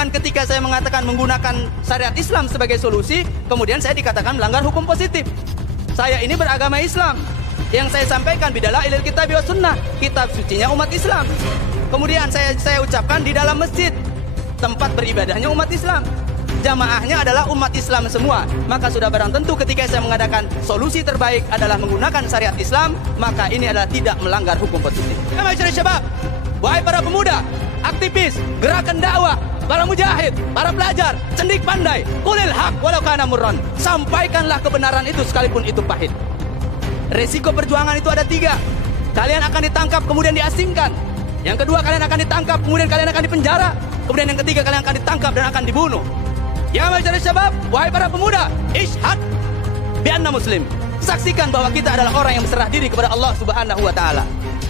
jangan ketika saya mengatakan menggunakan syariat Islam sebagai solusi, kemudian saya dikatakan melanggar hukum positif. Saya ini beragama Islam. Yang saya sampaikan bidalah ilal kitab wa sunnah, kitab sucinya umat Islam. Kemudian saya ucapkan di dalam masjid, tempat beribadahnya umat Islam. Jamaahnya adalah umat Islam semua. Maka sudah barang tentu ketika saya mengadakan solusi terbaik adalah menggunakan syariat Islam, maka ini adalah tidak melanggar hukum positif. Ya masyarakat syabab, wahai para pemuda, aktivis, gerakan dakwah, para mujahid, para pelajar, cendik pandai, qulil haq walau kana murran. Sampaikanlah kebenaran itu sekalipun itu pahit. Resiko perjuangan itu ada 3. Kalian akan ditangkap kemudian diasingkan. Yang kedua, kalian akan ditangkap kemudian kalian akan dipenjara. Kemudian yang ketiga, kalian akan ditangkap dan akan dibunuh. Ya masyarakat syabab, wahai para pemuda, ishhad bi anna muslim. Saksikan bahwa kita adalah orang yang berserah diri kepada Allah Subhanahu wa taala.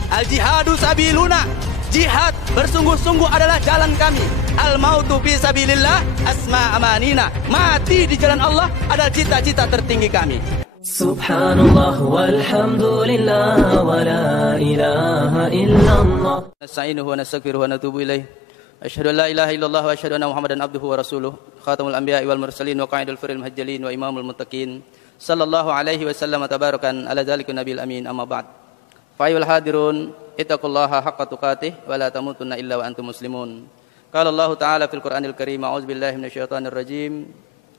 Al jihadu sabiluna. Jihad bersungguh-sungguh adalah jalan kami. Al mautu fi sabilillah asma amanina. Mati di jalan Allah adalah cita-cita tertinggi kami. Subhanallah walhamdulillah wa la ilaha illallah. Nasta'inuhu wa nastaghfiruhu wa natubu ilaih. Asyhadu an la ilaha illallah wa asyhadu anna Muhammadan abduhu wa rasuluh. Khatamul anbiya'i wal mursalin wa qa'idul firil muhajjalin wa imamul muttaqin. Sallallahu alaihi wasallam tabarakan ala dzalikun nabiyil amin, amma ba'd. Fa ayyuhal hadirun ittaqullaha haqqa tuqatih wa la tamutunna illa wa antum muslimun. Qala Allah ta'ala fil Qur'anil Karim, a'udzu billahi minasyaitonir rajim.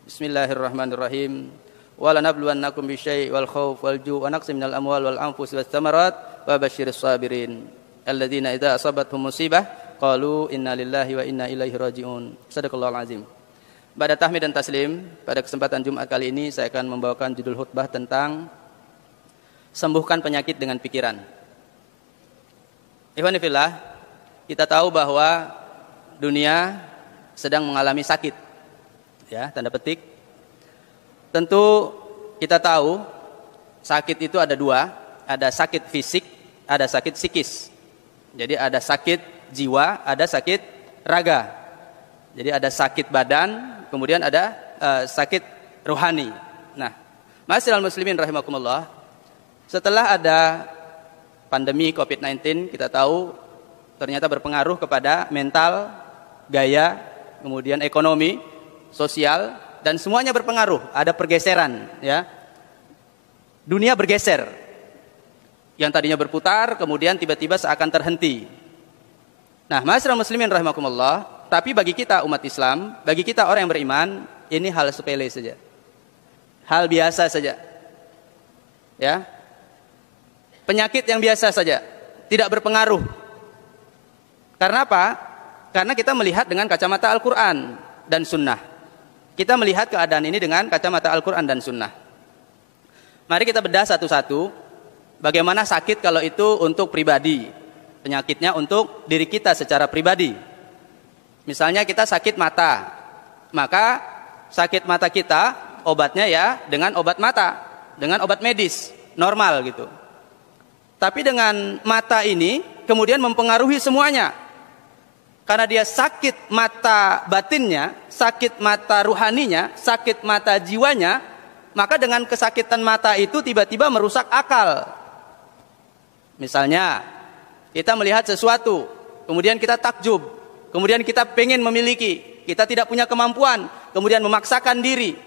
Bismillahirrahmanirrahim. Wa lanabluwannakum bisyai'in wal khauf wal ju' wa naqsin minal amwal wal anfusi was tsamarat wa basyiris sabirin alladzina idza asabathum musibah qalu inna lillahi wa inna ilaihi raji'un. Shadaqallahul azim. Ba'da tahmid dan taslim, pada kesempatan Jumat kali ini saya akan membawakan judul khutbah tentang sembuhkan penyakit dengan pikiran. Ikhwani fillah, kita tahu bahwa dunia sedang mengalami sakit. Ya, tanda petik. Tentu kita tahu sakit itu ada 2, ada sakit fisik, ada sakit psikis. Jadi ada sakit jiwa, ada sakit raga. Jadi ada sakit badan, kemudian ada sakit rohani. Nah, ma'asyiral muslimin rahimakumullah, setelah ada pandemi COVID-19, kita tahu ternyata berpengaruh kepada mental, gaya, kemudian ekonomi, sosial, dan semuanya berpengaruh. Ada pergeseran, ya. Dunia bergeser. Yang tadinya berputar, kemudian tiba-tiba seakan terhenti. Nah, ma'asyiral muslimin rahimakumullah, tapi bagi kita umat Islam, bagi kita orang yang beriman, ini hal sepele saja. Hal biasa saja. Ya. Penyakit yang biasa saja, tidak berpengaruh. Karena apa? Karena kita melihat dengan kacamata Al-Qur'an dan Sunnah. Kita melihat keadaan ini dengan kacamata Al-Quran dan Sunnah. Mari kita bedah satu-satu. Bagaimana sakit kalau itu untuk pribadi, penyakitnya untuk diri kita secara pribadi. Misalnya kita sakit mata, maka sakit mata kita obatnya ya dengan obat mata, dengan obat medis, normal gitu. Tapi dengan mata ini kemudian mempengaruhi semuanya. Karena dia sakit mata batinnya, sakit mata ruhaninya, sakit mata jiwanya, maka dengan kesakitan mata itu tiba-tiba merusak akal. Misalnya, kita melihat sesuatu, kemudian kita takjub, kemudian kita pengen memiliki, kita tidak punya kemampuan, kemudian memaksakan diri,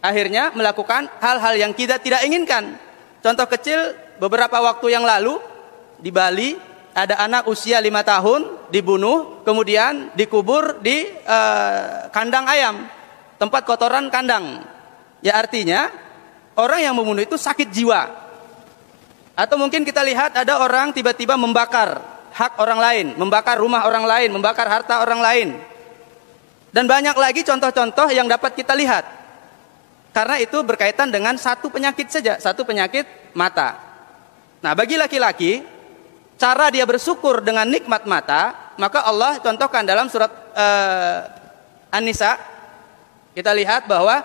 akhirnya melakukan hal-hal yang kita tidak inginkan. Contoh kecil, beberapa waktu yang lalu di Bali, ada anak usia 5 tahun dibunuh, kemudian dikubur di kandang ayam, tempat kotoran kandang. Ya artinya orang yang membunuh itu sakit jiwa. Atau mungkin kita lihat ada orang tiba-tiba membakar hak orang lain, membakar rumah orang lain, membakar harta orang lain. Dan banyak lagi contoh-contoh yang dapat kita lihat. Karena itu berkaitan dengan satu penyakit saja, satu penyakit mata. Nah, bagi laki-laki, cara dia bersyukur dengan nikmat mata, maka Allah contohkan dalam surat An-Nisa. Kita lihat bahwa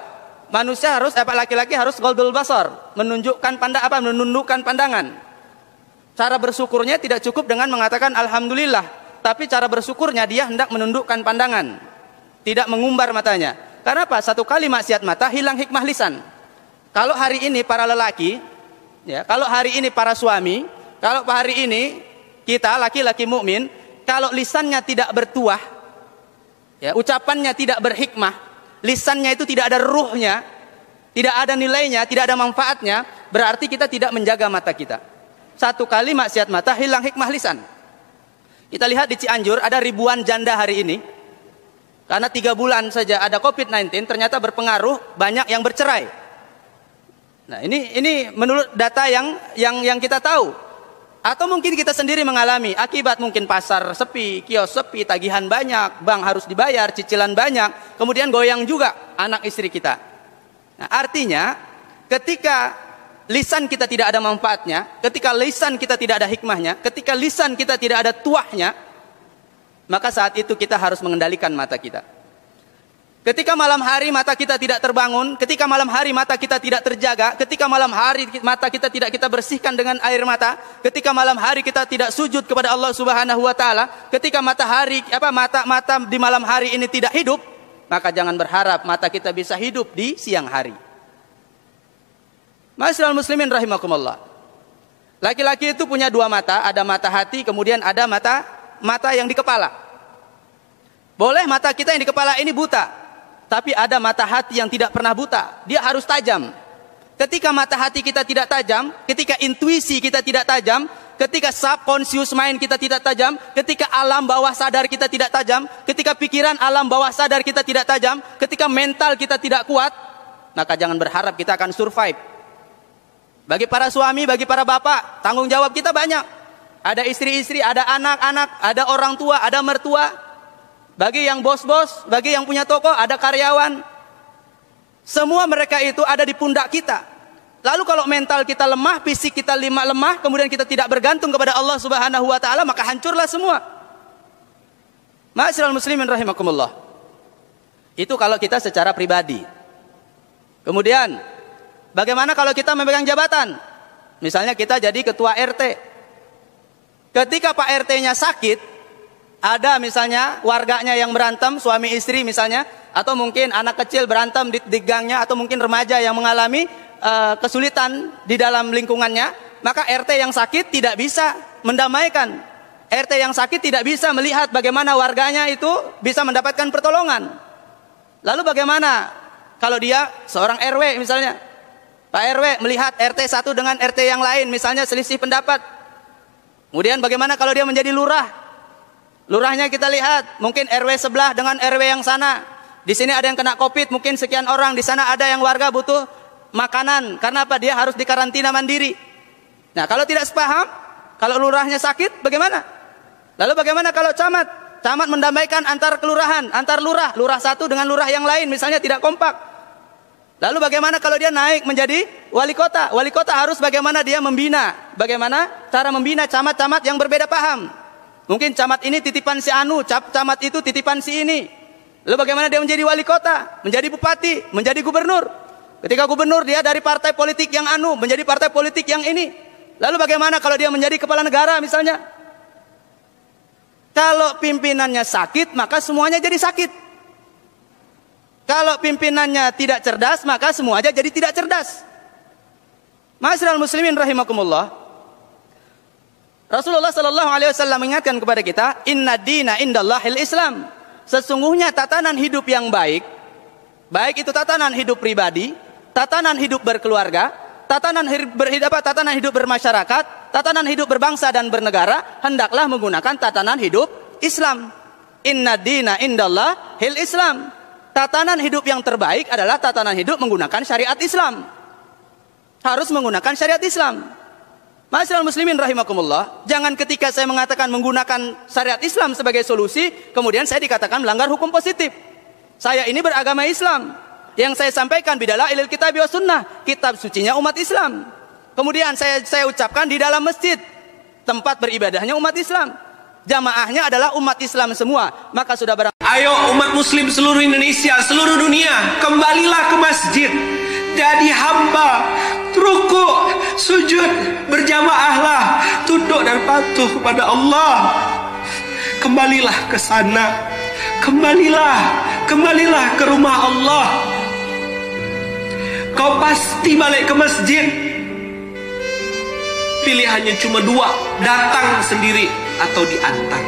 manusia harus, laki-laki harus ghaddul basar, menundukkan pandangan. Cara bersyukurnya tidak cukup dengan mengatakan alhamdulillah, tapi cara bersyukurnya dia hendak menundukkan pandangan, tidak mengumbar matanya. Karena apa? Satu kali maksiat mata hilang hikmah lisan. Kalau hari ini para lelaki, ya, kalau hari ini para suami, kalau hari ini kita laki-laki mukmin, kalau lisannya tidak bertuah, ya, ucapannya tidak berhikmah, lisannya itu tidak ada ruhnya, tidak ada nilainya, tidak ada manfaatnya, berarti kita tidak menjaga mata kita. Satu kali maksiat mata, hilang hikmah lisan. Kita lihat di Cianjur ada ribuan janda hari ini. Karena 3 bulan saja ada COVID-19, ternyata berpengaruh, banyak yang bercerai. Nah, ini menurut data yang kita tahu. Atau mungkin kita sendiri mengalami akibat mungkin pasar sepi, kios sepi, tagihan banyak, bank harus dibayar, cicilan banyak, kemudian goyang juga anak istri kita. Nah, artinya ketika lisan kita tidak ada manfaatnya, ketika lisan kita tidak ada hikmahnya, ketika lisan kita tidak ada tuahnya, maka saat itu kita harus mengendalikan mata kita. Ketika malam hari mata kita tidak terbangun, ketika malam hari mata kita tidak terjaga, ketika malam hari mata kita tidak kita bersihkan dengan air mata, ketika malam hari kita tidak sujud kepada Allah Subhanahu wa taala, ketika mata di malam hari ini tidak hidup, maka jangan berharap mata kita bisa hidup di siang hari. Ma'asyiral muslimin rahimakumullah. Laki-laki itu punya 2 mata, ada mata hati, kemudian ada mata yang di kepala. Boleh mata kita yang di kepala ini buta, tapi ada mata hati yang tidak pernah buta, dia harus tajam. Ketika mata hati kita tidak tajam, ketika intuisi kita tidak tajam, ketika subconscious mind kita tidak tajam, ketika alam bawah sadar kita tidak tajam, ketika pikiran alam bawah sadar kita tidak tajam, ketika mental kita tidak kuat, maka jangan berharap kita akan survive. Bagi para suami, bagi para bapak, tanggung jawab kita banyak. Ada istri-istri, ada anak-anak, ada orang tua, ada mertua. Bagi yang bos-bos, bagi yang punya toko, ada karyawan. Semua mereka itu ada di pundak kita. Lalu kalau mental kita lemah, fisik kita lemah, kemudian kita tidak bergantung kepada Allah Subhanahu wa taala, maka hancurlah semua. Ma'asyiral muslimin rahimakumullah. Itu kalau kita secara pribadi. Kemudian, bagaimana kalau kita memegang jabatan? Misalnya kita jadi ketua RT. Ketika Pak RT-nya sakit, ada misalnya warganya yang berantem, suami istri misalnya, atau mungkin anak kecil berantem di gangnya, atau mungkin remaja yang mengalami kesulitan di dalam lingkungannya, maka RT yang sakit tidak bisa mendamaikan. RT yang sakit tidak bisa melihat bagaimana warganya itu bisa mendapatkan pertolongan. Lalu bagaimana kalau dia seorang RW misalnya, Pak RW melihat RT satu dengan RT yang lain misalnya selisih pendapat. Kemudian bagaimana kalau dia menjadi lurah? Lurahnya kita lihat, mungkin RW sebelah dengan RW yang sana. Di sini ada yang kena COVID, mungkin sekian orang. Di sana ada yang warga butuh makanan. Karena apa? Dia harus dikarantina mandiri. Nah, kalau tidak sepaham, kalau lurahnya sakit, bagaimana? Lalu bagaimana kalau camat? Camat mendamaikan antar kelurahan, antar lurah. Lurah satu dengan lurah yang lain, misalnya tidak kompak. Lalu bagaimana kalau dia naik menjadi wali kota? Wali kota harus bagaimana dia membina? Bagaimana cara membina camat-camat yang berbeda paham? Mungkin camat ini titipan si anu, camat itu titipan si ini. Lalu bagaimana dia menjadi wali kota, menjadi bupati, menjadi gubernur. Ketika gubernur dia dari partai politik yang anu, menjadi partai politik yang ini. Lalu bagaimana kalau dia menjadi kepala negara misalnya? Kalau pimpinannya sakit, maka semuanya jadi sakit. Kalau pimpinannya tidak cerdas, maka semuanya jadi tidak cerdas. Ma'asyiral muslimin rahimakumullah. Rasulullah sallallahu alaihi wasallam mengingatkan kepada kita, inna dina indallahil Islam. Sesungguhnya tatanan hidup yang baik, baik itu tatanan hidup pribadi, tatanan hidup berkeluarga, tatanan hidup bermasyarakat, tatanan hidup berbangsa dan bernegara, hendaklah menggunakan tatanan hidup Islam. Inna dina indallahil Islam. Tatanan hidup yang terbaik adalah tatanan hidup menggunakan syariat Islam. Harus menggunakan syariat Islam. Ma'asyiral muslimin rahimakumullah, jangan ketika saya mengatakan menggunakan syariat Islam sebagai solusi, kemudian saya dikatakan melanggar hukum positif. Saya ini beragama Islam. Yang saya sampaikan bidalah ilal kitab wa sunnah, kitab sucinya umat Islam. Kemudian saya ucapkan di dalam masjid, tempat beribadahnya umat Islam. Jamaahnya adalah umat Islam semua. Maka sudah barang. Ayo umat muslim seluruh Indonesia, seluruh dunia, kembalilah ke masjid. Jadi hamba, rukuk, sujud, berjamaahlah, tunduk dan patuh kepada Allah. Kembalilah ke sana, kembalilah ke rumah Allah. Kau pasti balik ke masjid. Pilihannya cuma 2, datang sendiri atau diantar.